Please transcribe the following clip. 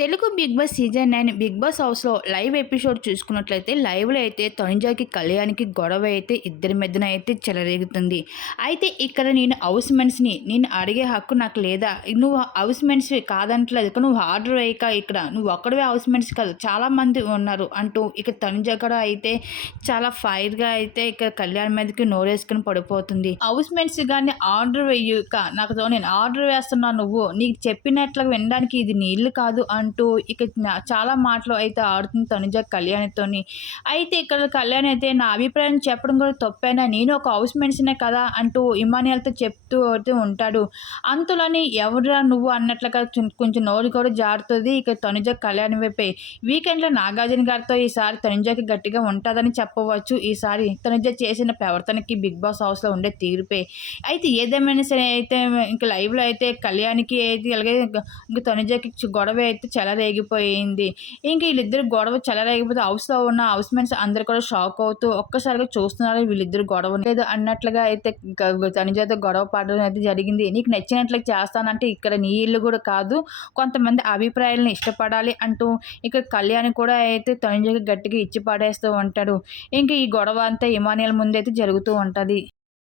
Telugu Big Boss season nine Big Boss హౌస్లో live episode చూసుకున్నట్లయితే లైవ్లో అయితే తనుజాకి కళ్యాణ్కి గొడవ అయితే ఇద్దరి మధ్యన అయితే చెలరేగుతుంది. అయితే ఇక్కడ నేను హౌస్ మెన్స్ని నేను అడిగే హక్కు నాకు లేదా? నువ్వు హౌస్ మెన్స్ కాదంటలేదు ఇక నువ్వు ఆర్డర్ వేయక ఇక్కడ. నువ్వు ఒక్కడవే హౌస్ మెన్స్ కాదు చాలామంది ఉన్నారు అంటూ ఇక తనుజ కూడా అయితే చాలా ఫైర్గా అయితే ఇక్కడ కళ్యాణ్ మీదకి నోరేసుకుని పడిపోతుంది. హౌస్ మెన్స్ కానీ ఆర్డర్ వేయక నాకు నేను ఆర్డర్ వేస్తున్నా నువ్వు నీకు చెప్పినట్లుగా వినడానికి ఇది నీళ్ళు కాదు అంటూ ఇక చాలా మాటలు అయితే ఆడుతుంది తనుజ కళ్యాణితోని. అయితే ఇక్కడ కళ్యాణ్ అయితే నా అభిప్రాయం చెప్పడం కూడా తప్పైనా? నేను ఒక హౌస్ మెన్స్నే కదా అంటూ ఇమానియల్తో చెప్తూ అయితే ఉంటాడు. అంతలోని ఎవరురా నువ్వు అన్నట్లుగా కొంచెం- నోరు కూడా జారుతుంది ఇక తనుజ కళ్యాణ్ వైపే. వీకెండ్లో నాగార్జున గారితో ఈసారి తనుజకి గట్టిగా ఉంటుందని చెప్పవచ్చు. ఈసారి తనుజ చేసిన ప్రవర్తనకి బిగ్ బాస్ హౌస్లో ఉండే తీరుపే. అయితే ఏదేమైనా సరే అయితే ఇంకా లైవ్లో అయితే కళ్యాణ్కి అయితే అలాగే ఇంకా తనుజకి గొడవ అయితే చెలరేగిపోయింది. ఇంక వీళ్ళిద్దరు గొడవ చెలరేగిపోతే హౌస్లో ఉన్న హౌస్ మెన్స్ అందరు కూడా షాక్ అవుతూ ఒక్కసారిగా చూస్తున్నారు వీళ్ళిద్దరు గొడవ లేదు అన్నట్లుగా అయితే గ- గొడవ పడడం అయితే జరిగింది. నీకు నచ్చినట్లుగా చేస్తానంటే ఇక్కడ నీ ఇల్లు కూడా కాదు. కొంతమంది అభిప్రాయాలను ఇష్టపడాలి అంటూ ఇక్కడ కళ్యాణ్ కూడా అయితే తనుజకి గట్టిగా ఇచ్చి పడేస్తూ ఉంటాడు. ఇంకా ఈ గొడవ అంతా ఇమానియల్ ముందైతే జరుగుతూ ఉంటుంది.